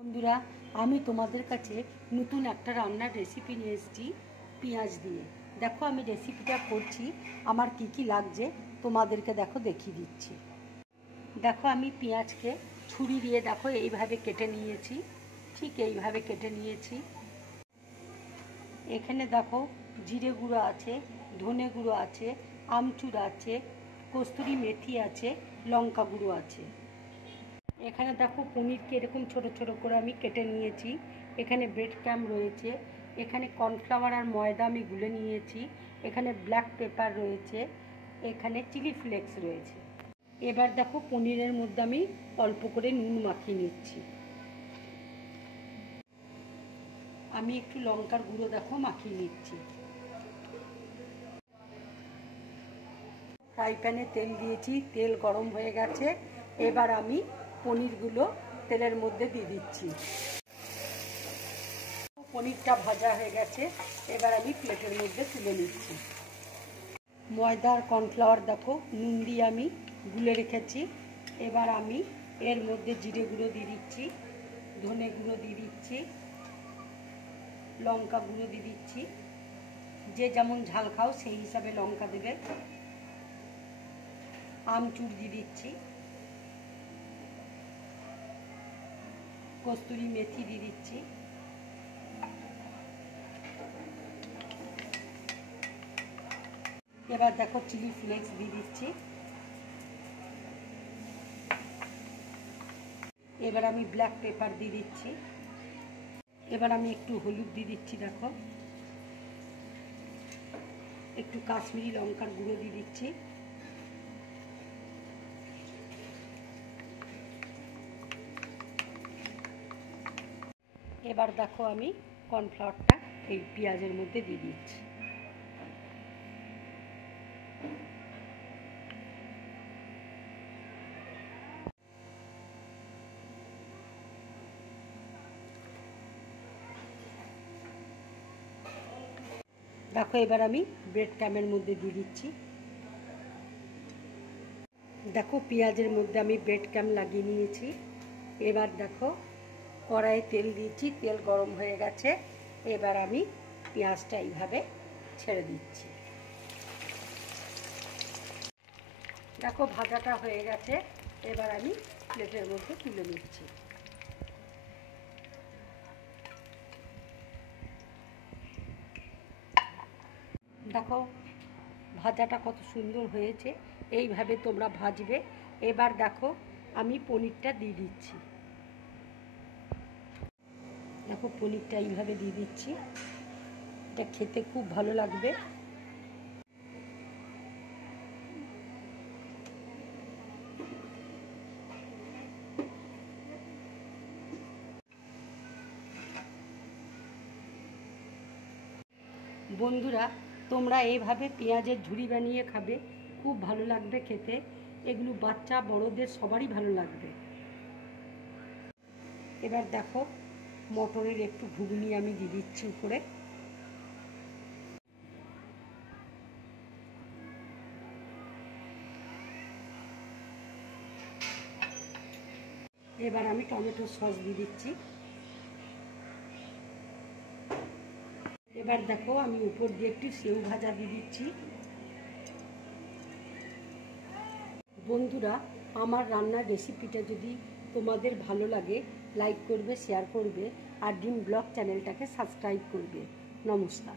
বন্ধুরা, আমি তোমাদের কাছে নতুন একটা রান্নার রেসিপি নিয়ে এসেছি পেঁয়াজ দিয়ে। দেখো আমি রেসিপিটা করছি, আমার কি কি লাগছে তোমাদেরকে দেখো দেখিয়ে দিচ্ছি। দেখো আমি পেঁয়াজকে ছুরি দিয়ে দেখো এইভাবে কেটে নিয়েছি, ঠিক এইভাবে কেটে নিয়েছি। এখানে দেখো জিরে গুঁড়ো আছে, ধনে গুঁড়ো আছে, আমচুর আছে, কস্তুরি মেথি আছে, লঙ্কা গুঁড়ো আছে। এখানে দেখো পনিরকে এরকম ছোট ছোট করে আমি কেটে নিয়েছি। এখানে ব্রেড ক্রাম্ব রয়েছে, এখানে কর্নফ্লাওয়ার আর ময়দা আমি গুলে নিয়েছি, এখানে ব্ল্যাক পেপার রয়েছে, এখানে চিলি ফ্লেক্স রয়েছে। এবার দেখো পনিরের মধ্যে আমি অল্প করে নুন মাখিয়ে নিচ্ছি। আমি একটু লঙ্কার গুঁড়ো দেখো মাখিয়ে নিচ্ছি। ফ্রাই প্যানে তেল দিয়েছি, তেল গরম হয়ে গেছে। এবার আমি পনিরগুলো তেলের মধ্যে দিয়ে দিচ্ছি। পনিরটা ভাজা হয়ে গেছে, এবার আমি প্লেটের মধ্যে তুলে নিচ্ছি। ময়দা আর কর্নফ্লাওয়ার দেখো নুন দিয়ে আমি গুলে রেখেছি। এবার আমি এর মধ্যে জিরে গুঁড়ো দিয়ে দিচ্ছি, ধনে গুঁড়ো দিয়ে দিচ্ছি, লঙ্কা গুঁড়ো দিয়ে দিচ্ছি। যে যেমন ঝাল খাও সেই হিসাবে লঙ্কা দেবে। আমচুর দিয়ে দিচ্ছি, কস্তুরি মেথি দিয়ে দিচ্ছি, এবার দেখো চিলি ফ্লেক্স দিয়ে দিচ্ছি। এবার আমি ব্ল্যাক পেপার দিয়ে দিচ্ছি। এবার আমি একটু হলুদ দিয়ে দিচ্ছি, দেখো একটু কাশ্মীরি লঙ্কার গুঁড়ো দিয়ে দিচ্ছি। এবার দেখো আমি কর্নফ্লাওয়ারটা এই পেঁয়াজের মধ্যে দিয়ে দিচ্ছি। দেখো এবার আমি ব্রেড ক্রাম্বের মধ্যে দিয়ে দিচ্ছি। দেখো পেঁয়াজের মধ্যে আমি ব্রেড ক্রাম্ব লাগিয়ে নিয়েছি। এবার দেখো কড়াইয়ে তেল দিয়েছি, তেল গরম হয়ে গেছে। এবার আমি পেঁয়াজটা এইভাবে ছেড়ে দিচ্ছি। দেখো ভাজাটা হয়ে গেছে, এবার আমি প্লেটের মধ্যে তুলে নিচ্ছি। দেখো ভাজাটা কত সুন্দর হয়েছে, এইভাবে তোমরা ভাজবে। এবার দেখো আমি পনিরটা দিয়ে দিচ্ছি। দেখো পনিরটা এইভাবে দিয়ে দিচ্ছি, এটা খেতে খুব ভালো লাগবে। বন্ধুরা, তোমরা এইভাবে পেঁয়াজের ঝুড়ি বানিয়ে খাবে, খুব ভালো লাগবে খেতে। এগুলো বাচ্চা বড়দের সবারই ভালো লাগবে। এবার দেখো মটরের একটু ঘুগনি আমি দিয়ে দিচ্ছি উপরে। এবার আমি টমেটো সস দিয়ে দিচ্ছি। এবার দেখো আমি উপর দিয়ে একটু সেউ ভাজা দিয়ে দিচ্ছি। বন্ধুরা, আমার রান্নার রেসিপিটা যদি তোমাদের ভালো লাগে লাইক করবে, শেয়ার করবে আর ড্রিম ব্লগ চ্যানেলটাকে সাবস্ক্রাইব করবে। নমস্কার।